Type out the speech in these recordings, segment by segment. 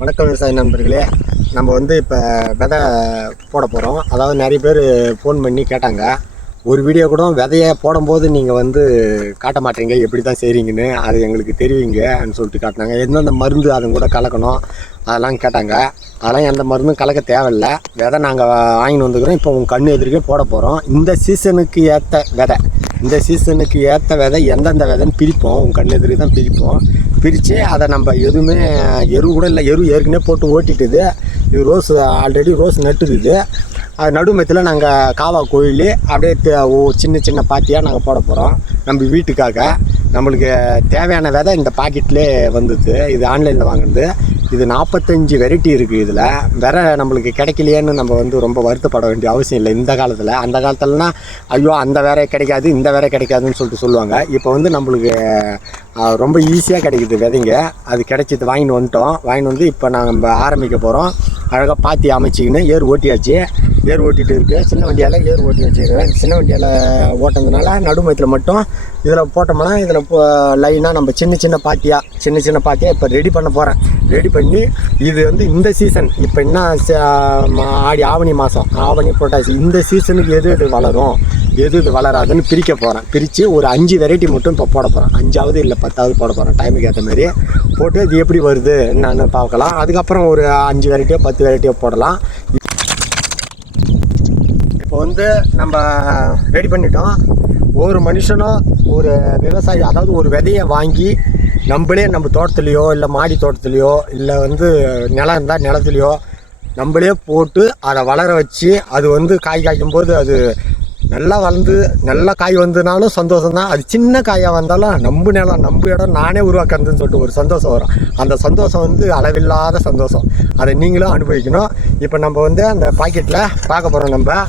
வணக்கம் விவசாய நண்பர்களே. நம்ம இப்போ விதை போட போகிறோம். அதாவது நிறைய பேர் ஃபோன் பண்ணி கேட்டாங்க, ஒரு வீடியோ கூட விதையை போடும்போது நீங்கள் காட்ட மாட்டீங்க, எப்படி தான் செய்கிறீங்கன்னு அது எங்களுக்கு தெரிவிங்கன்னு சொல்லிட்டு காட்டினாங்க. எந்தெந்த மருந்து அதன் கூட கலக்கணும் அதெல்லாம் கேட்டாங்க. அதெல்லாம் எந்த மருந்தும் கலக்க தேவையில்லை. விதை நாங்கள் வாங்கின்னு வந்துக்கிறோம். இப்போ உங்கள் கண்ணு எதிர்க்கே போட போகிறோம். இந்த சீசனுக்கு ஏற்ற விதை, இந்த சீசனுக்கு ஏற்ற விதை எந்தெந்த விதைன்னு பிரிப்போம். உங்கள் கண்ணு எதிர்க்கு தான் பிரிப்போம். பிரித்து அதை நம்ம எதுவுமே எரு கூட இல்லை, எரு ஏற்கனவே போட்டு ஓட்டிட்டுது. இது ரோஸ் ஆல்ரெடி ரோஸ் நட்டுக்குது. அது நடுமத்தில் நாங்கள் காவா கோயில் அப்படியே சின்ன சின்ன பாத்தியாக நாங்கள் போட போகிறோம். நம்ம வீட்டுக்காக நம்மளுக்கு தேவையான விதை இந்த பாக்கெட்லேயே வந்துது. இது ஆன்லைனில் வாங்குறது. இது 45 வெரைட்டி இருக்குது. இதில் வேற நம்மளுக்கு கிடைக்கலையேன்னு நம்ம ரொம்ப வருத்தப்பட வேண்டிய அவசியம் இல்லை. இந்த காலத்தில், அந்த காலத்துலனா ஐயோ அந்த வேற கிடைக்காது இந்த வேற கிடைக்காதுன்னு சொல்லுவாங்க. இப்போ நம்மளுக்கு ரொம்ப ஈஸியாக கிடைக்குது விதைங்க. அது கிடைச்சிது, வாங்கின்னு வந்து இப்போ நாங்கள் ஆரம்பிக்க போகிறோம். அழகாக பாத்தி அமைச்சிக்கின்னு ஏர் ஓட்டியாச்சு. ஏர் ஓட்டிகிட்டு இருக்குது. சின்ன வண்டியால் ஏர் ஓட்டி வச்சுருக்கேன். சின்ன வண்டியால் ஓட்டுறதுனால நடுமயத்தில் மட்டும் இதில் போட்டோம்னா இதில் லைனாக நம்ம சின்ன பாத்தியாக இப்போ ரெடி பண்ண போகிறேன். ரெடி பண்ணி இது இந்த சீசன் இப்போ என்ன ஆவணி மாதம், ஆவணி புரட்டாசி, இந்த சீசனுக்கு எது வளரும் எது வளராதுன்னு பிரிக்க போகிறேன். பிரித்து ஒரு 5 வெரைட்டி மட்டும் இப்போ போட போகிறேன். 5வது இல்லை 10வது போட போகிறேன். டைமுக்கு ஏற்ற மாதிரி போட்டு இது எப்படி வருது என்னன்னு பார்க்கலாம். அதுக்கப்புறம் ஒரு 5 வெரைட்டியோ 10 வெரைட்டியோ போடலாம். இப்போ நம்ம ரெடி பண்ணிட்டோம். ஒரு மனுஷனும் ஒரு விவசாயி, அதாவது ஒரு விதையை வாங்கி நம்மளே நம்ம தோட்டத்துலேயோ இல்லை மாடி தோட்டத்துலேயோ இல்லை நிலம் இருந்தால் நிலத்துலையோ நம்மளே போட்டு அதை வளர வச்சு அது காய் காய்க்கும் போது அது நல்லா வளர்ந்து நல்லா காய் வந்ததுனாலும் சந்தோஷம்தான். அது சின்ன காயாக வந்தாலும் நம்ம நிலம் நம்ம இடம் நானே உருவாக்குறதுன்னு சொல்லிட்டு ஒரு சந்தோஷம் வரும். அந்த சந்தோஷம் அளவில்லாத சந்தோஷம். அதை நீங்களும் அனுபவிக்கணும். இப்போ நம்ம அந்த பாக்கெட்டில் பார்க்க போகிறோம். நம்ம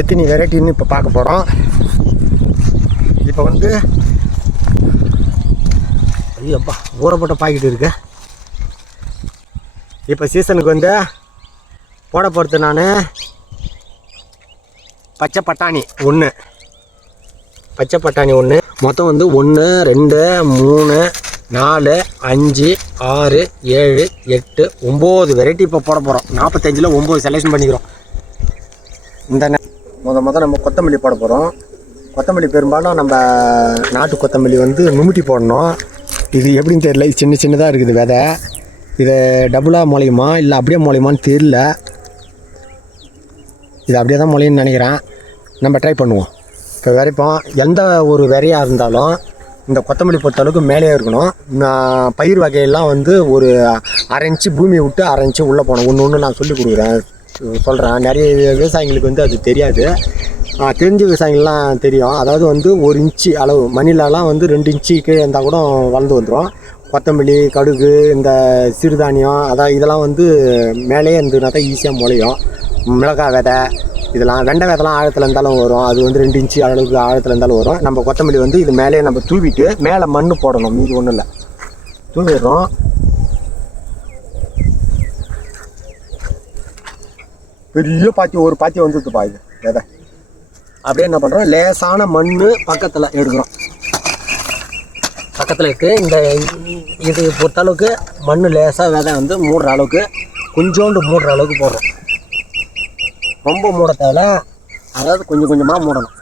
எத்தனை வெரைட்டின்னு இப்போ பார்க்க போகிறோம். இப்போ ஐயோப்பா ஊறப்பட்ட பாக்கெட் இருக்குது. இப்போ சீசனுக்கு போட போகிறது நான் பச்சை பட்டாணி 1, பச்சை பட்டாணி 1 மொத்தம் 1 2 3 4 5 6 7 8 9 வெரைட்டி இப்போ போட போகிறோம். 45ல் 9 செலெக்ஷன் பண்ணிக்கிறோம். இந்த முத நம்ம கொத்தமல்லி போட போகிறோம். கொத்தமல்லி பெரும்பாலும் நம்ம நாட்டு கொத்தமல்லி நுமிட்டி போடணும். இது எப்படின்னு தெரியல, இது சின்னதாக இருக்குது விதை. இதை டபுளாக முளையுமா இல்லை அப்படியே முளையுமான்னு தெரியல. இது அப்படியே தான் முளையுன்னு நினைக்கிறேன். நம்ம ட்ரை பண்ணுவோம். இப்போ விதைப்போம். எந்த ஒரு விதையாக இருந்தாலும் இந்த கொத்தமல்லி பொறுத்தளவுக்கு மேலே இருக்கணும். பயிர் வகையெல்லாம் ஒரு 1/2 இன்ச்சு பூமியை விட்டு 1/2 இன்ச்சு உள்ளே போகணும். ஒன்று நான் சொல்லி கொடுக்குறேன், சொல்கிறேன். நிறைய விவசாயிங்களுக்கு அது தெரியாது. தெரிஞ்ச விவசாயிகள்லாம் தெரியும். அதாவது 1 இன்ச்சு அளவு மணிலலாம் 2 இன்ச்சு கீழே இருந்தால் கூட வளர்ந்து வந்துடும். கொத்தமல்லி, கடுகு, இந்த சிறுதானியம் அதான் இதெல்லாம் மேலே இருந்ததுனா தான் ஈஸியாக முளையும். மிளகாய் விதை, இதெல்லாம் வெண்டை விதைலாம் ஆழத்தில் இருந்தாலும் வரும். அது 2 இன்ச்சு அளவுக்கு ஆழத்தில் இருந்தாலும் வரும். நம்ம கொத்தமல்லி இது மேலே நம்ம தூவிட்டு மேலே மண் போடணும். மீது ஒன்றும் இல்லை, தூவிடுறோம். பெரிய பாத்தி, ஒரு பாத்தி வந்துடுதுப்பா. இது விதை அப்படியே என்ன பண்ணுறோம், லேசான மண் பக்கத்தில் எடுக்கிறோம். பக்கத்தில் இருக்குது. இது பொறுத்தளவுக்கு மண் லேசாக விதை மூடுற அளவுக்கு, கொஞ்சோண்டு மூடுற அளவுக்கு போடுறோம். ரொம்ப மூட தேவை, அதாவது கொஞ்சம் கொஞ்சமாக மூடணும்.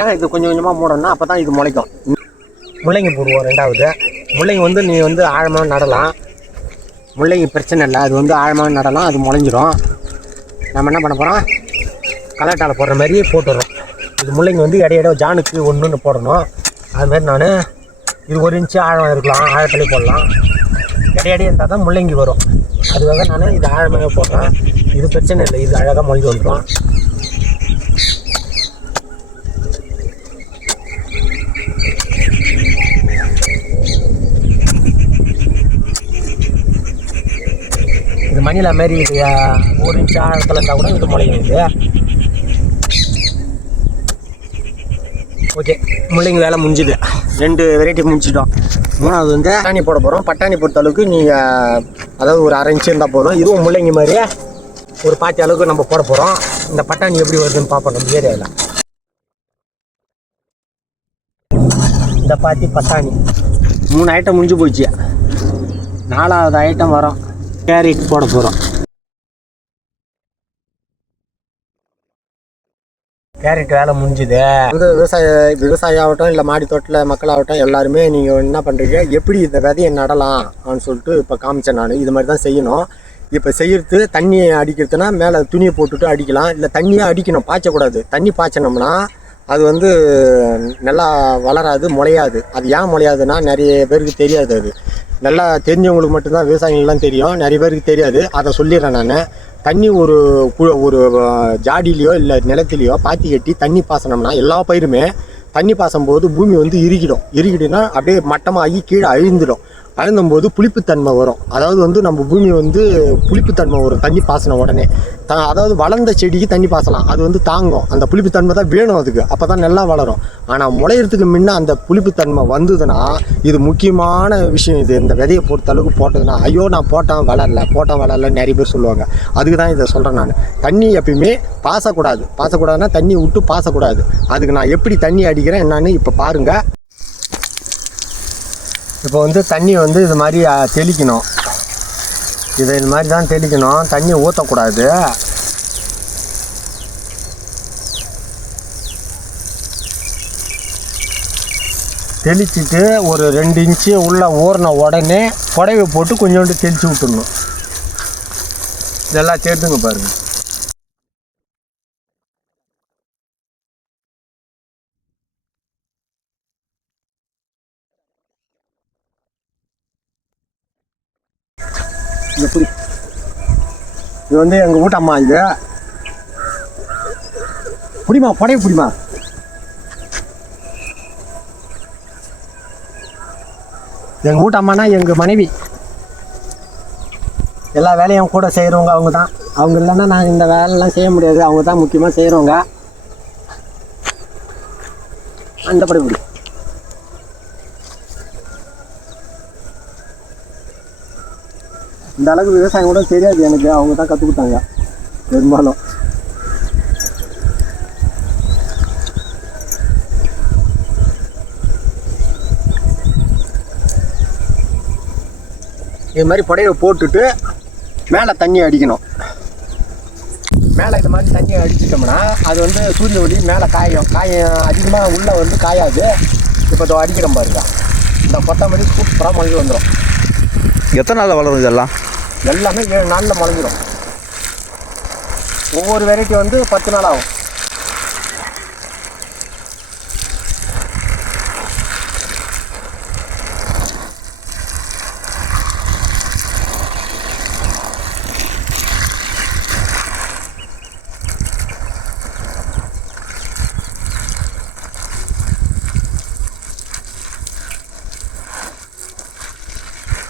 ஏன் இது கொஞ்சம் கொஞ்சமாக மூடணும்னா அப்போ தான் இது முளைக்கும். முள்ளங்கி போடுவோம். 2வது முள்ளங்கி நீ ஆழமாக நடலாம். முள்ளங்கி பிரச்சனை இல்லை, அது ஆழமாக நடலாம், அது முளைஞ்சிடும். நம்ம என்ன பண்ண போகிறோம், கலட்டால் போடுற மாதிரி போட்டுடுறோம். இது முள்ளங்கி இடையிட ஜானுக்கு 1 போடணும். அதுமாதிரி நான் இது 1 இன்ச்சு ஆழம் இருக்கலாம், ஆழத்துலேயே போடலாம். இடையடி இருந்தால் தான் முள்ளங்கி வரும். அதுக்காக நான் இது ஆழமாக போடுறேன். இது பிரச்சனை இல்லை, இது அழகாக முளைஞ்சி வந்துடும். இது மணிலா மாரி இது 1 இன்ச்சு ஆழத்தில் இருந்தால் கூட இது முளைங்குது. ஓகே, முள்ளங்கி வேலை முடிஞ்சுது. 2 வெரைட்டி முடிச்சிட்டோம். 3வது பட்டாணி போட போகிறோம். பட்டாணி பொறுத்த அளவுக்கு நீங்கள் அதாவது ஒரு 1/2 இன்ச்சு இருந்தால் போதும். இதுவும் முள்ளங்கி மாதிரியே ஒரு பாத்தி அளவுக்கு நம்ம போட போகிறோம். இந்த பட்டாணி எப்படி வருதுன்னு பார்ப்போம் நம்ம ஏரியாவில். இந்த பாத்தி பட்டாணி 3 ஐட்டம் முடிஞ்சு போச்சு. 4வது ஐட்டம் வரும். கேரட் போட போகிறோம். கேரட் வேலை முடிஞ்சுது. வந்து விவசாயம் ஆகட்டும் இல்லை மாடி தோட்டத்தில் மக்களாகட்டும் எல்லாருமே நீங்கள் என்ன பண்ணுறீங்க, எப்படி இந்த விதையை நடலாம் அப்படின்னு சொல்லிட்டு இப்போ காமிச்சேன் நான். இது மாதிரி தான் செய்யணும். இப்போ செய்கிறது தண்ணியை அடிக்கிறதுனா மேலே துணியை போட்டுட்டு அடிக்கலாம், இல்லை தண்ணியை அடிக்கணும், பாய்ச்சக்கூடாது. தண்ணி பாய்ச்சினோம்னா அது வந்து நல்லா வளராது, முளையாது. அது ஏன் முளையாதுன்னா நிறைய பேருக்கு தெரியாது. அது நல்லா தெரிஞ்சவங்களுக்கு மட்டும்தான், விவசாயிகள்லாம் தெரியும், நிறைய பேருக்கு தெரியாது. அதை சொல்லிடுறேன் நான். தண்ணி ஒரு ஜாடியிலையோ இல்லை நிலத்திலையோ பாத்தி கட்டி தண்ணி பாசனம்னா எல்லா பயிருமே தண்ணி பாசும்போது பூமி வந்து இறுகிடுனா அப்படியே மட்டமாகி கீழே அழுந்தும்போது புளிப்புத்தன்மை வரும். அதாவது வந்து நம்ம பூமி வந்து புளிப்புத்தன்மை வரும் தண்ணி பாசன உடனே. அதாவது வளர்ந்த செடிக்கு தண்ணி பாசலாம், அது வந்து தாங்கும். அந்த புளிப்புத்தன்மை தான் வேணும் அதுக்கு, அப்போ தான் நல்லா வளரும். ஆனால் முளையிறதுக்கு முன்ன அந்த புளிப்புத்தன்மை வந்ததுன்னா இது முக்கியமான விஷயம். இது இந்த விதையை பொறுத்த அளவுக்கு போட்டதுன்னா, ஐயோ நான் போட்டேன் வளரல நிறைய பேர் சொல்லுவாங்க. அதுக்கு தான் இதை சொல்கிறேன் நான். தண்ணி எப்பயுமே பாசக்கூடாதுன்னா தண்ணி விட்டு பாசக்கூடாது. அதுக்கு நான் எப்படி தண்ணி அடிக்கிறேன் என்னன்னு இப்போ பாருங்கள். இப்போ வந்து தண்ணி வந்து இது மாதிரி தெளிக்கணும். இதை இது மாதிரி தான் தெளிக்கணும், தண்ணி ஊற்றக்கூடாது. தெளிச்சுட்டு ஒரு 2 இன்ச்சு உள்ள ஊறின உடனே புடவை போட்டு கொஞ்சோண்டு தெளித்து விட்டுடணும். இதெல்லாம் சேர்த்துங்க பாருங்கள். இது வந்து எங்கள் வீட்டம்மா. இது புடிமா புடவை புடிமா. எங்கள் வீட்டம்மானா எங்கள் மனைவி. எல்லா வேலையும் கூட செய்கிறவங்க அவங்க தான். அவங்க இல்லைன்னா நான் இந்த வேலைலாம் செய்ய முடியாது. அவங்க தான் முக்கியமாக செய்கிறவங்க. அந்த படி பிடி. இந்த அளவுக்கு விவசாயம் கூட தெரியாது எனக்கு, அவங்க தான் கற்றுக் கொடுத்தாங்க பெரும்பாலும். இது மாதிரி புடையை போட்டுட்டு மேலே தண்ணி அடிக்கணும். மேலே இது மாதிரி தண்ணி அடிச்சிட்டோம்னா அது வந்து சூரிய ஒளி மேலே காயும் அதிகமாக உள்ளே வந்து காயாது. இப்போ அடிக்கிறோம் பாருங்க, இந்த கொத்தமல்லி சூப்பராக முளைஞ்சி வந்துடும். எத்தனை நாளில் வளரும் இதெல்லாம்? எல்லாமே 7 நாளில் முளைஞ்சிடும். ஒவ்வொரு வெரைட்டி வந்து 10 நாள் ஆகும்.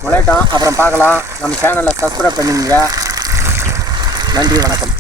முளையட்டும், அப்புறம் பார்க்கலாம். நம்ம சேனலை சப்ஸ்கிரைப் பண்ணிங்க. நன்றி, வணக்கம்.